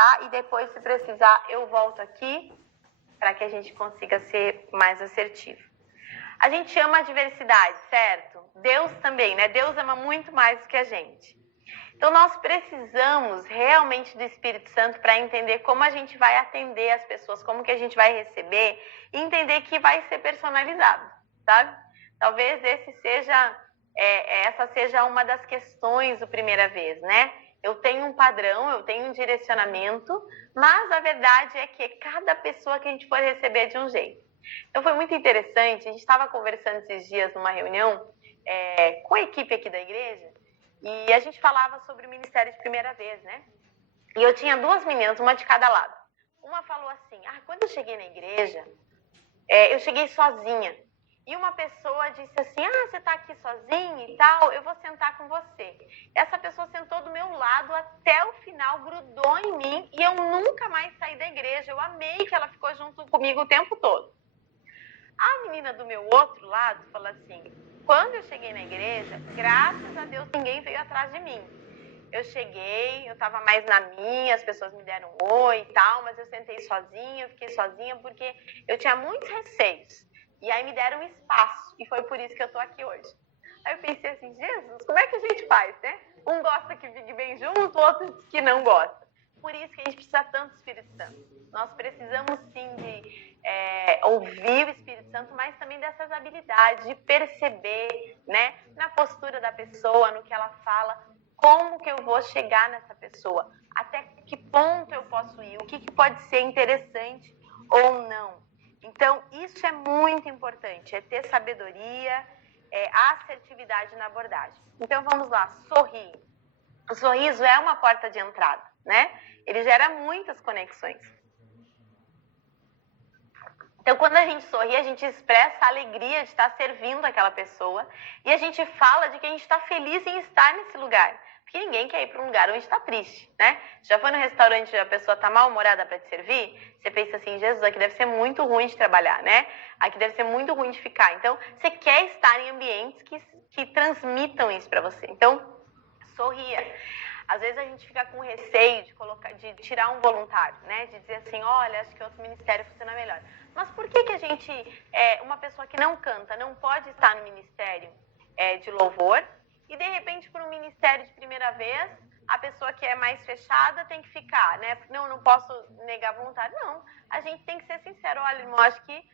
tá? E depois, se precisar, eu volto aqui para que a gente consiga ser mais assertivo. A gente ama a diversidade, certo? Deus também, né? Deus ama muito mais do que a gente. Então, nós precisamos realmente do Espírito Santo para entender como a gente vai atender as pessoas, como que a gente vai receber e entender que vai ser personalizado, sabe? Talvez essa seja uma das questões do primeira vez, né? Eu tenho um padrão, eu tenho um direcionamento, mas a verdade é que cada pessoa que a gente for receber é de um jeito. Então, foi muito interessante, a gente estava conversando esses dias numa reunião com a equipe aqui da igreja, e a gente falava sobre o ministério de primeira vez, né? E eu tinha duas meninas, uma de cada lado. Uma falou assim, quando eu cheguei na igreja, eu cheguei sozinha. E uma pessoa disse assim, você tá aqui sozinha e tal, eu vou sentar com você. Essa pessoa sentou do meu lado até o final, grudou em mim e eu nunca mais saí da igreja. Eu amei que ela ficou junto comigo o tempo todo. A menina do meu outro lado falou assim, quando eu cheguei na igreja, graças a Deus ninguém veio atrás de mim. Eu cheguei, eu estava mais na minha, as pessoas me deram um oi e tal, mas eu sentei sozinha, eu fiquei sozinha porque eu tinha muitos receios. E aí me deram um espaço, e foi por isso que eu estou aqui hoje. Aí eu pensei assim, Jesus, como é que a gente faz, né? Um gosta que fique bem junto, o outro diz que não gosta. Por isso que a gente precisa tanto do Espírito Santo. Nós precisamos sim de ouvir o Espírito Santo, mas também dessas habilidades de perceber, né, na postura da pessoa, no que ela fala, como que eu vou chegar nessa pessoa, até que ponto eu posso ir, o que pode ser interessante ou não. Então, isso é muito importante, é ter sabedoria, assertividade na abordagem. Então, vamos lá, sorrir. O sorriso é uma porta de entrada, né? Ele gera muitas conexões. Então, quando a gente sorri, a gente expressa a alegria de estar servindo aquela pessoa e a gente fala de que a gente está feliz em estar nesse lugar. Porque ninguém quer ir para um lugar onde está triste, né? Já foi no restaurante e a pessoa está mal-humorada para te servir? Você pensa assim, Jesus, aqui deve ser muito ruim de trabalhar, né? Aqui deve ser muito ruim de ficar. Então, você quer estar em ambientes que transmitam isso para você. Então, sorria. Às vezes a gente fica com receio de tirar um voluntário, né? De dizer assim, olha, acho que outro ministério funciona melhor. Mas por que a gente, uma pessoa que não canta, não pode estar no ministério de louvor e, de repente, por um ministério de primeira vez, a pessoa que é mais fechada tem que ficar, né? Não posso negar voluntário. Não, a gente tem que ser sincero. Olha, irmão, acho que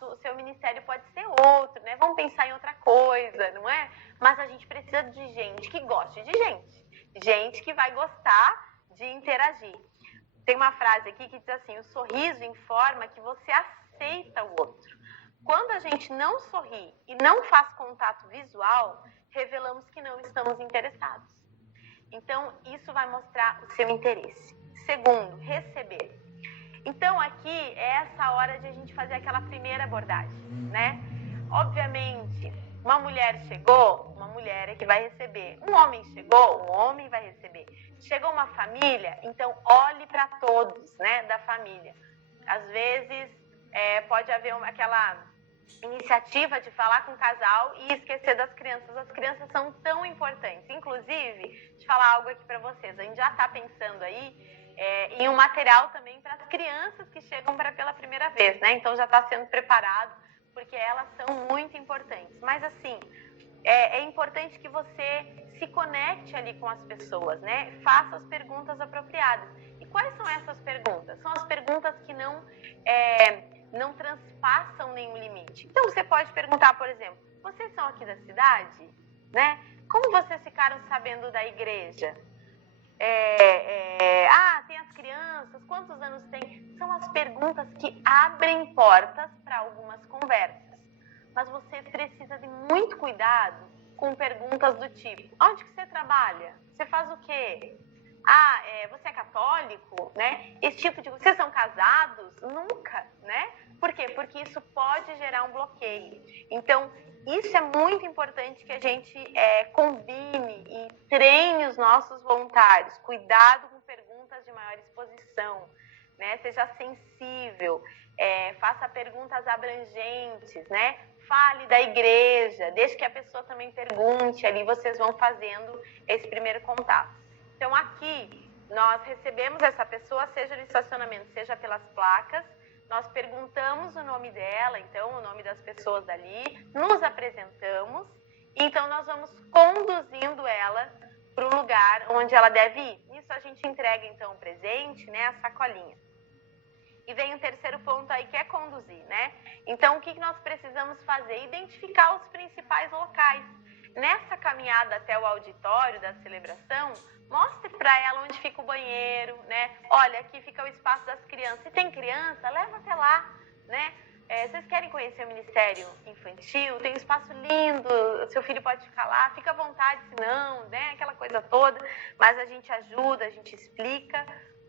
o seu ministério pode ser outro, né? Vamos pensar em outra coisa, não é? Mas a gente precisa de gente que goste de gente. Gente que vai gostar de interagir. Tem uma frase aqui que diz assim, o sorriso informa que você aceita o outro. Quando a gente não sorri e não faz contato visual, revelamos que não estamos interessados. Então, isso vai mostrar o seu interesse. Segundo, receber. Então, aqui é essa hora de a gente fazer aquela primeira abordagem, né? Obviamente, uma mulher chegou, uma mulher é que vai receber. Um homem chegou, um homem vai receber. Chegou uma família, então olhe para todos, né, da família. Às vezes, pode haver aquela iniciativa de falar com o casal e esquecer das crianças. As crianças são tão importantes. Inclusive, deixa eu falar algo aqui para vocês. A gente já está pensando aí em um material também para as crianças que chegam pela primeira vez, né? Então, já está sendo preparado, porque elas são muito importantes. Mas, assim, é importante que você se conecte ali com as pessoas, né? Faça as perguntas apropriadas. E quais são essas perguntas? São as perguntas que não transpassam nenhum limite. Então, você pode perguntar, por exemplo, vocês são aqui da cidade? Né? Como vocês ficaram sabendo da igreja? Tem as crianças, quantos anos tem? São as perguntas que abrem portas para algumas conversas. Mas você precisa de muito cuidado com perguntas do tipo, onde que você trabalha? Você faz o quê? Você é católico, né? Esse tipo de... Vocês são casados? Nunca, né? Por quê? Porque isso pode gerar um bloqueio. Então, isso é muito importante que a gente combine e treine os nossos voluntários. Cuidado com perguntas de maior exposição, né? Seja sensível, faça perguntas abrangentes, né? Fale da igreja, deixe que a pessoa também pergunte, ali vocês vão fazendo esse primeiro contato. Então, aqui, nós recebemos essa pessoa, seja no estacionamento, seja pelas placas, nós perguntamos o nome dela, então o nome das pessoas dali, nos apresentamos, então nós vamos conduzindo ela para o lugar onde ela deve ir. Nisso a gente entrega então o presente, né, a sacolinha. E vem o terceiro ponto aí, que é conduzir, né? Então o que nós precisamos fazer? Identificar os principais locais. Nessa caminhada até o auditório da celebração, mostre para ela onde fica o banheiro, né? Olha, aqui fica o espaço das crianças. Se tem criança, leva até lá, né? Vocês querem conhecer o Ministério Infantil? Tem um espaço lindo, seu filho pode ficar lá, fica à vontade, se não, né? Aquela coisa toda. Mas a gente ajuda, a gente explica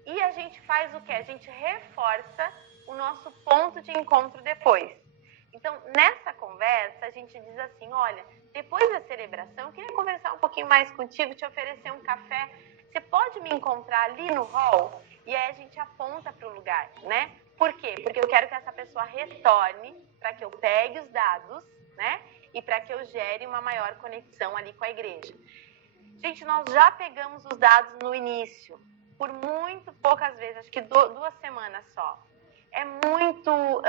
e a gente faz o quê? A gente reforça o nosso ponto de encontro depois. Então, nessa conversa, a gente diz assim, olha, depois da celebração, eu queria conversar um pouquinho mais contigo, te oferecer um café. Você pode me encontrar ali no hall? E aí a gente aponta para o lugar, né? Por quê? Porque eu quero que essa pessoa retorne para que eu pegue os dados, né? E para que eu gere uma maior conexão ali com a igreja. Gente, nós já pegamos os dados no início, por muito poucas vezes, acho que 2 semanas só. É muito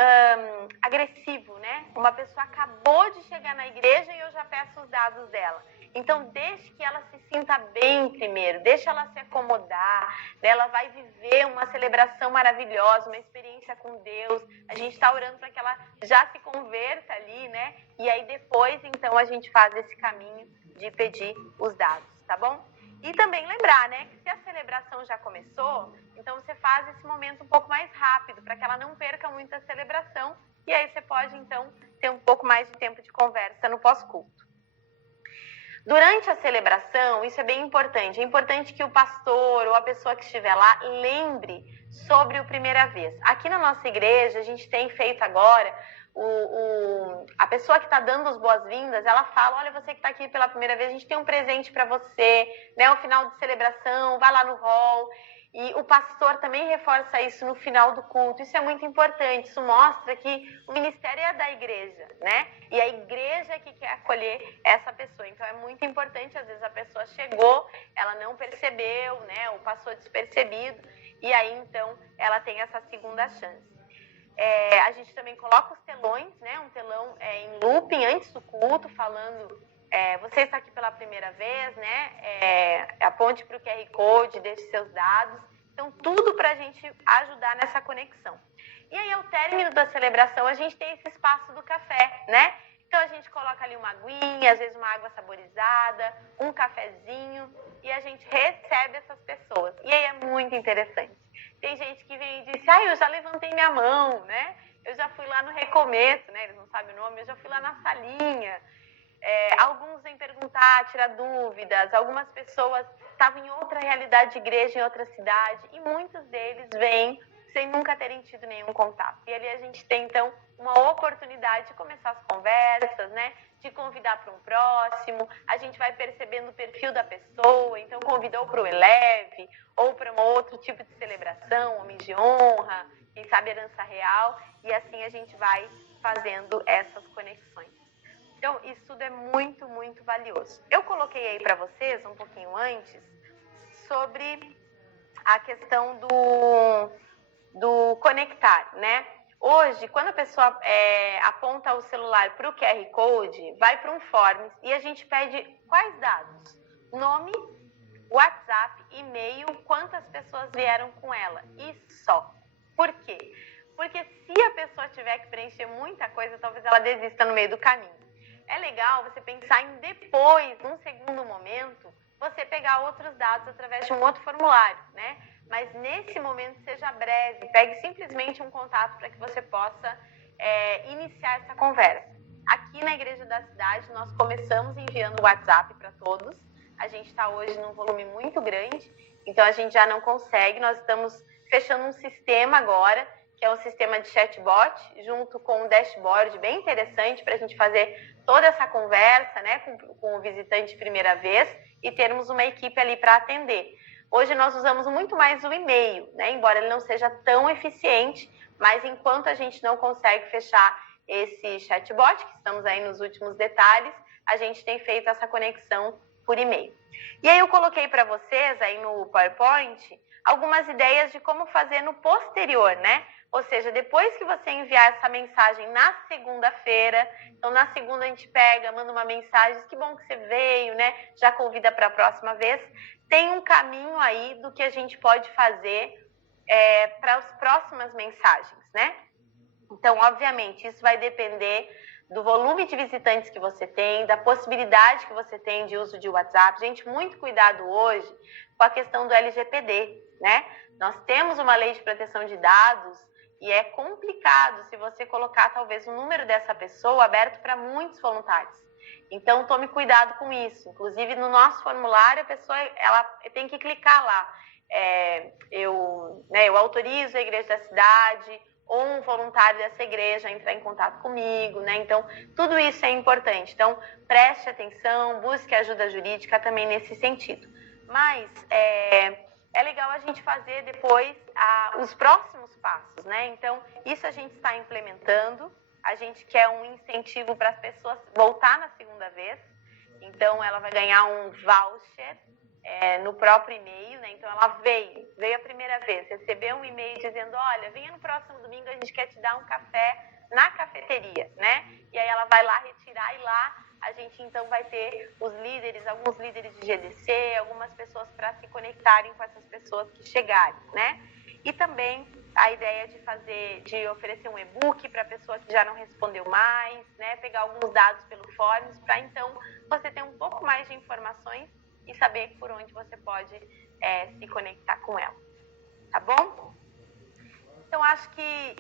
agressivo, né? Uma pessoa acabou de chegar na igreja e eu já peço os dados dela. Então, deixe que ela se sinta bem primeiro, deixa ela se acomodar, né? Ela vai viver uma celebração maravilhosa, uma experiência com Deus. A gente está orando para que ela já se converta ali, né? E aí depois, então, a gente faz esse caminho de pedir os dados, tá bom? E também lembrar, né, que se a celebração já começou, então você faz esse momento um pouco mais rápido, para que ela não perca muito a celebração, e aí você pode, então, ter um pouco mais de tempo de conversa no pós-culto. Durante a celebração, isso é bem importante. É importante que o pastor ou a pessoa que estiver lá lembre sobre o primeira vez. Aqui na nossa igreja, a gente tem feito agora, a pessoa que está dando as boas-vindas, ela fala, olha, você que está aqui pela primeira vez, a gente tem um presente para você, né? O final de celebração, vai lá no hall. E o pastor também reforça isso no final do culto. Isso é muito importante. Isso mostra que o ministério é da igreja, né? E a igreja que quer acolher essa pessoa. Então é muito importante, às vezes a pessoa chegou, ela não percebeu, né? Ou passou despercebido. E aí, então, ela tem essa segunda chance. A gente também coloca os telões, né? Um telão em looping antes do culto, falando... você está aqui pela primeira vez, né? Aponte para o QR Code, deixe seus dados. Então, tudo para a gente ajudar nessa conexão. E aí, ao término da celebração, a gente tem esse espaço do café, né? Então, a gente coloca ali uma aguinha, às vezes uma água saborizada, um cafezinho, e a gente recebe essas pessoas. E aí é muito interessante. Tem gente que vem e diz, eu já levantei minha mão, né? Eu já fui lá no recomeço, né? Eles não sabem o nome, eu já fui lá na salinha. Alguns vêm perguntar, tirar dúvidas, algumas pessoas estavam em outra realidade de igreja, em outra cidade, e muitos deles vêm sem nunca terem tido nenhum contato. E ali a gente tem, então, uma oportunidade de começar as conversas, né? De convidar para um próximo, a gente vai percebendo o perfil da pessoa, então convidou para o Eleve, ou para um outro tipo de celebração, homens de honra, quem sabe herança real, e assim a gente vai fazendo essas conexões. Então, isso tudo é muito, muito valioso. Eu coloquei aí para vocês, um pouquinho antes, sobre a questão do conectar, né? Hoje, quando a pessoa aponta o celular para o QR Code, vai para um form e a gente pede quais dados? Nome, WhatsApp, e-mail, quantas pessoas vieram com ela. E só. Por quê? Porque se a pessoa tiver que preencher muita coisa, talvez ela desista no meio do caminho. É legal você pensar em depois, num segundo momento, você pegar outros dados através de um outro formulário, né? Mas nesse momento seja breve, pegue simplesmente um contato para que você possa iniciar essa conversa. Aqui na Igreja da Cidade, nós começamos enviando o WhatsApp para todos. A gente está hoje num volume muito grande, então a gente já não consegue. Nós estamos fechando um sistema agora, que é um sistema de chatbot, junto com um dashboard bem interessante para a gente fazer toda essa conversa, né, com o visitante de primeira vez e termos uma equipe ali para atender. Hoje nós usamos muito mais o e-mail, né, embora ele não seja tão eficiente, mas enquanto a gente não consegue fechar esse chatbot, que estamos aí nos últimos detalhes, a gente tem feito essa conexão por e-mail. E aí eu coloquei para vocês aí no PowerPoint algumas ideias de como fazer no posterior, né? Ou seja, depois que você enviar essa mensagem na segunda-feira, então na segunda a gente pega, manda uma mensagem, que bom que você veio, né? Já convida para a próxima vez. Tem um caminho aí do que a gente pode fazer para as próximas mensagens, né? Então, obviamente, isso vai depender do volume de visitantes que você tem, da possibilidade que você tem de uso de WhatsApp. Gente, muito cuidado hoje com a questão do LGPD, né? Nós temos uma lei de proteção de dados e é complicado se você colocar talvez o número dessa pessoa aberto para muitos voluntários. Então, tome cuidado com isso. Inclusive, no nosso formulário, a pessoa ela tem que clicar lá. Eu autorizo a igreja da cidade ou um voluntário dessa igreja a entrar em contato comigo, né? Então, tudo isso é importante. Então, preste atenção, busque ajuda jurídica também nesse sentido. Mas é legal a gente fazer depois os próximos passos, né? Então, isso a gente está implementando. A gente quer um incentivo para as pessoas voltar na segunda vez. Então, ela vai ganhar um voucher no próprio e-mail, né? Então ela veio a primeira vez, recebeu um e-mail dizendo, olha, venha no próximo domingo, a gente quer te dar um café na cafeteria, né? E aí ela vai lá retirar e lá a gente então vai ter os líderes, alguns líderes de GDC, algumas pessoas para se conectarem com essas pessoas que chegarem, né? E também a ideia de oferecer um e-book para a pessoa que já não respondeu mais, né? Pegar alguns dados pelo Forms para então você ter um pouco mais de informações e saber por onde você pode se conectar com ela, tá bom? Então, acho que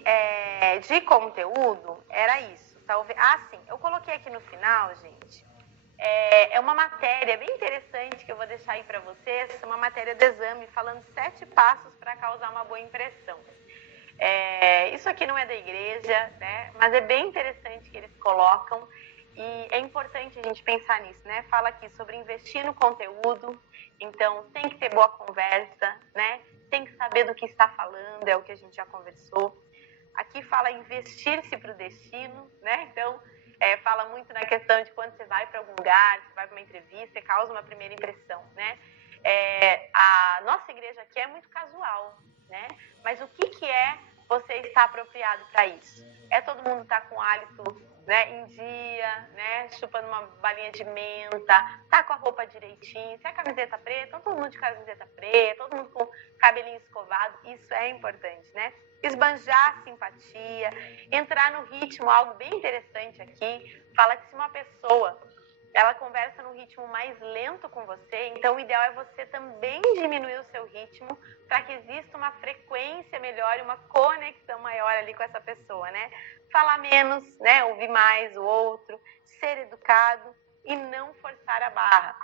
de conteúdo era isso. Talvez. Sim, eu coloquei aqui no final, gente, é uma matéria bem interessante que eu vou deixar aí para vocês, uma matéria do exame falando 7 passos para causar uma boa impressão. Isso aqui não é da igreja, né? Mas é bem interessante que eles colocam. E é importante a gente pensar nisso, né? Fala aqui sobre investir no conteúdo, então tem que ter boa conversa, né? Tem que saber do que está falando, é o que a gente já conversou. Aqui fala investir-se para o destino, né? Então, fala muito na questão de quando você vai para algum lugar, você vai para uma entrevista, você causa uma primeira impressão, né? A nossa igreja aqui é muito casual, né? Mas o que é você estar apropriado para isso? Todo mundo estar com hálito, né, em dia, né, chupando uma balinha de menta, tá com a roupa direitinho, se é camiseta preta, todo mundo de camiseta preta, todo mundo com cabelinho escovado, isso é importante, né? Esbanjar simpatia, entrar no ritmo, algo bem interessante aqui, fala que se uma pessoa ela conversa num ritmo mais lento com você, então o ideal é você também diminuir o seu ritmo para que exista uma frequência melhor e uma conexão maior ali com essa pessoa, né? Falar menos, né? Ouvir mais o outro, ser educado e não forçar a barra.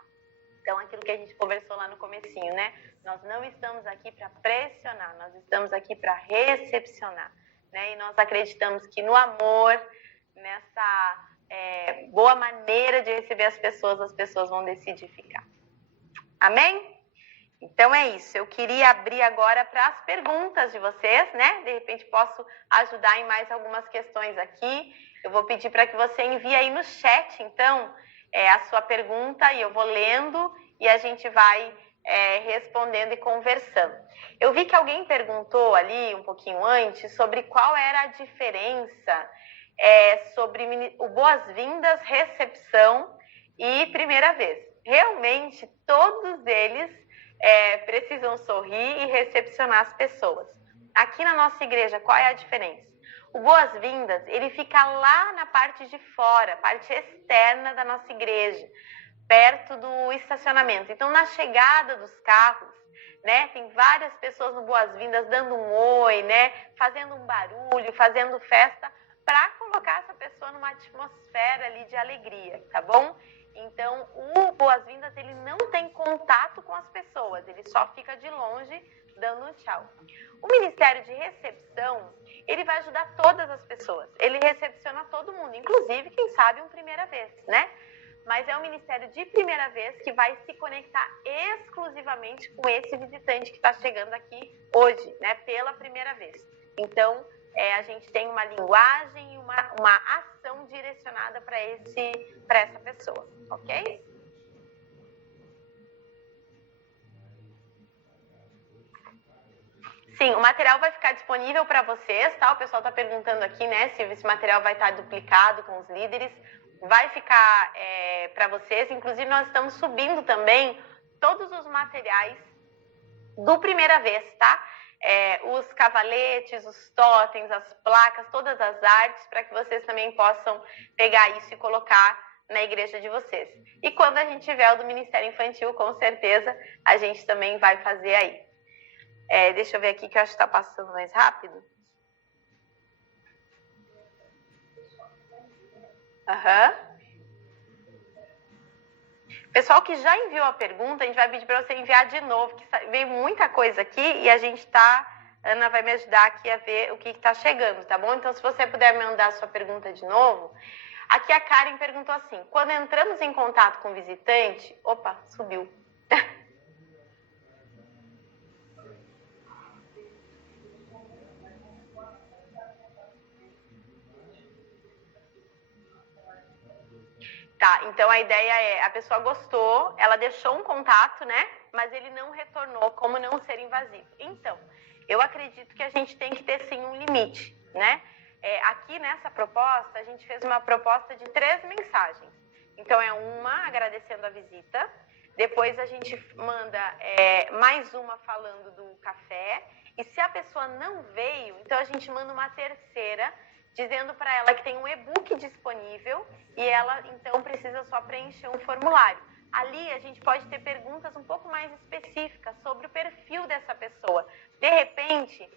Então, aquilo que a gente conversou lá no comecinho, né? Nós não estamos aqui para pressionar, nós estamos aqui para recepcionar, né? E nós acreditamos que no amor, nessa boa maneira de receber as pessoas vão decidir ficar. Amém? Então é isso, eu queria abrir agora para as perguntas de vocês, né? De repente posso ajudar em mais algumas questões aqui. Eu vou pedir para que você envie aí no chat, então, a sua pergunta e eu vou lendo e a gente vai respondendo e conversando. Eu vi que alguém perguntou ali um pouquinho antes sobre qual era a diferença sobre o boas-vindas, recepção e primeira vez. Realmente, todos eles precisam sorrir e recepcionar as pessoas. Aqui na nossa igreja, qual é a diferença? O boas-vindas, ele fica lá na parte de fora, parte externa da nossa igreja, perto do estacionamento. Então, na chegada dos carros, né, tem várias pessoas no boas-vindas dando um oi, né, fazendo um barulho, fazendo festa, para colocar essa pessoa numa atmosfera ali de alegria, tá bom? Então, o boas-vindas, ele não tem contato com as pessoas, ele só fica de longe dando um tchau. O Ministério de Recepção, ele vai ajudar todas as pessoas, ele recepciona todo mundo, inclusive, quem sabe, uma primeira vez, né? Mas é o Ministério de primeira vez que vai se conectar exclusivamente com esse visitante que está chegando aqui hoje, né? Pela primeira vez. Então, a gente tem uma linguagem e uma ação direcionada para essa pessoa, ok? Sim, o material vai ficar disponível para vocês, tá? O pessoal está perguntando aqui, né, se esse material vai estar duplicado com os líderes. Vai ficar para vocês. Inclusive, nós estamos subindo também todos os materiais do primeira vez, tá? Os cavaletes, os totens, as placas, todas as artes, para que vocês também possam pegar isso e colocar na igreja de vocês. E quando a gente tiver o do Ministério Infantil, com certeza, a gente também vai fazer aí. Deixa eu ver aqui que eu acho que está passando mais rápido. Pessoal que já enviou a pergunta, a gente vai pedir para você enviar de novo, que veio muita coisa aqui e a gente Ana vai me ajudar aqui a ver o que está chegando, tá bom? Então, se você puder mandar a sua pergunta de novo. Aqui a Karen perguntou assim, quando entramos em contato com o visitante... Opa, subiu. Tá, então a ideia a pessoa gostou, ela deixou um contato, né? Mas ele não retornou, como não ser invasivo. Então, eu acredito que a gente tem que ter sim um limite, né? Aqui nessa proposta, a gente fez uma proposta de 3 mensagens. Então, uma agradecendo a visita, depois a gente manda mais uma falando do café, e se a pessoa não veio, então a gente manda uma terceira, dizendo para ela que tem um e-book disponível e ela, então, precisa só preencher um formulário. Ali, a gente pode ter perguntas um pouco mais específicas sobre o perfil dessa pessoa. De repente,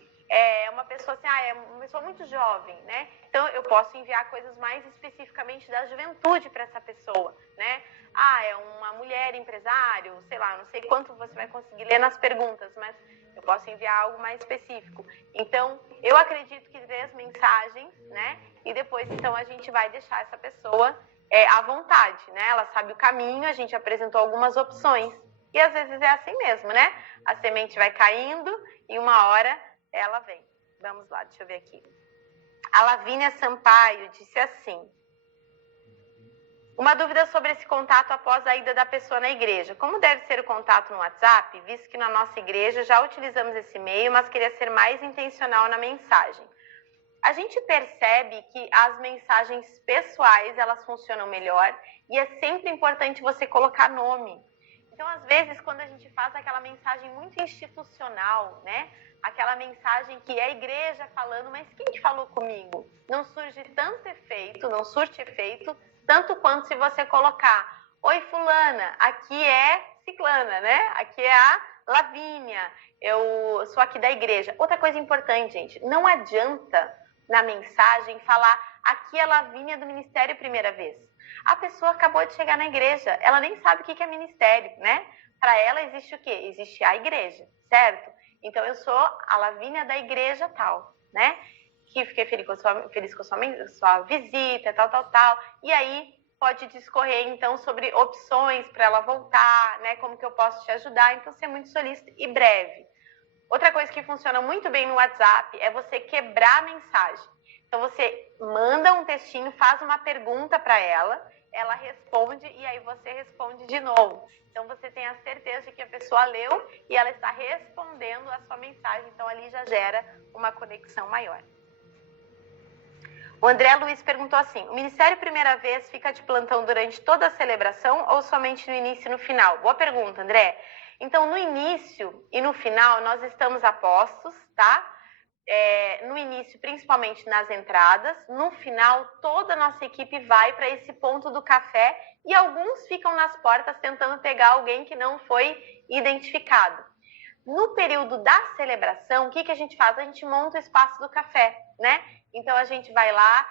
uma pessoa assim, é uma pessoa muito jovem, né? Então, eu posso enviar coisas mais especificamente da juventude para essa pessoa, né? É uma mulher empresário, sei lá, não sei quanto você vai conseguir ler nas perguntas, mas eu posso enviar algo mais específico. Então, eu acredito que 3 mensagens, né? E depois, então, a gente vai deixar essa pessoa à vontade, né? Ela sabe o caminho, a gente apresentou algumas opções. E às vezes é assim mesmo, né? A semente vai caindo e uma hora ela vem. Vamos lá, deixa eu ver aqui. A Lavínia Sampaio disse assim... Uma dúvida sobre esse contato após a ida da pessoa na igreja. Como deve ser o contato no WhatsApp, visto que na nossa igreja já utilizamos esse meio, mas queria ser mais intencional na mensagem. A gente percebe que as mensagens pessoais, elas funcionam melhor e é sempre importante você colocar nome. Então, às vezes, quando a gente faz aquela mensagem muito institucional, né? Aquela mensagem que é a igreja falando, mas quem que falou comigo? Não surge tanto efeito, não surte efeito, tanto quanto se você colocar, oi fulana, aqui é ciclana, né? Aqui é a Lavínia, eu sou aqui da igreja. Outra coisa importante, gente, não adianta na mensagem falar, aqui é a Lavínia do Ministério Primeira Vez. A pessoa acabou de chegar na igreja, ela nem sabe o que é ministério, né? Para ela existe o quê? Existe a igreja, certo? Então eu sou a Lavínia da igreja tal, né? Que fiquei feliz com a sua visita, tal. E aí pode discorrer, então, sobre opções para ela voltar, né? Como que eu posso te ajudar. Então, ser muito solícito e breve. Outra coisa que funciona muito bem no WhatsApp é você quebrar a mensagem. Então, você manda um textinho, faz uma pergunta para ela responde e aí você responde de novo. Então, você tem a certeza de que a pessoa leu e ela está respondendo a sua mensagem. Então, ali já gera uma conexão maior. O André Luiz perguntou assim, o Ministério Primeira Vez fica de plantão durante toda a celebração ou somente no início e no final? Boa pergunta, André. Então, no início e no final, nós estamos a postos, tá? No início, principalmente nas entradas. No final, toda a nossa equipe vai para esse ponto do café e alguns ficam nas portas tentando pegar alguém que não foi identificado. No período da celebração, o que a gente faz? A gente monta o espaço do café, né? Então, a gente vai lá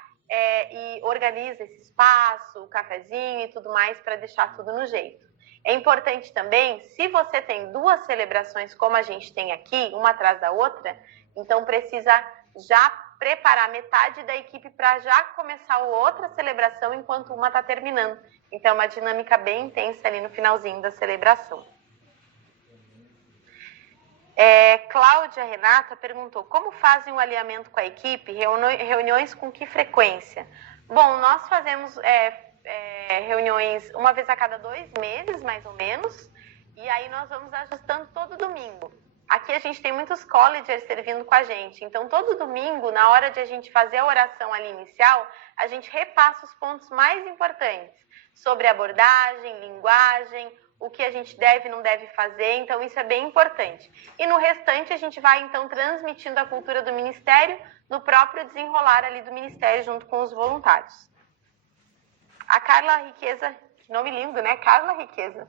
e organiza esse espaço, o cafezinho e tudo mais para deixar tudo no jeito. É importante também, se você tem 2 celebrações como a gente tem aqui, uma atrás da outra, então precisa já preparar metade da equipe para já começar outra celebração enquanto uma está terminando. Então, é uma dinâmica bem intensa ali no finalzinho da celebração. Cláudia Renata perguntou, como fazem o alinhamento com a equipe? Reuniões com que frequência? Bom, nós fazemos reuniões uma vez a cada 2 meses, mais ou menos, e aí nós vamos ajustando todo domingo. Aqui a gente tem muitos collegers servindo com a gente. Então, todo domingo, na hora de a gente fazer a oração ali inicial, a gente repassa os pontos mais importantes sobre abordagem, linguagem, o que a gente deve e não deve fazer. Então, isso é bem importante. E no restante, a gente vai, então, transmitindo a cultura do Ministério no próprio desenrolar ali do Ministério junto com os voluntários. A Carla Riqueza, que nome lindo, né? Carla Riqueza.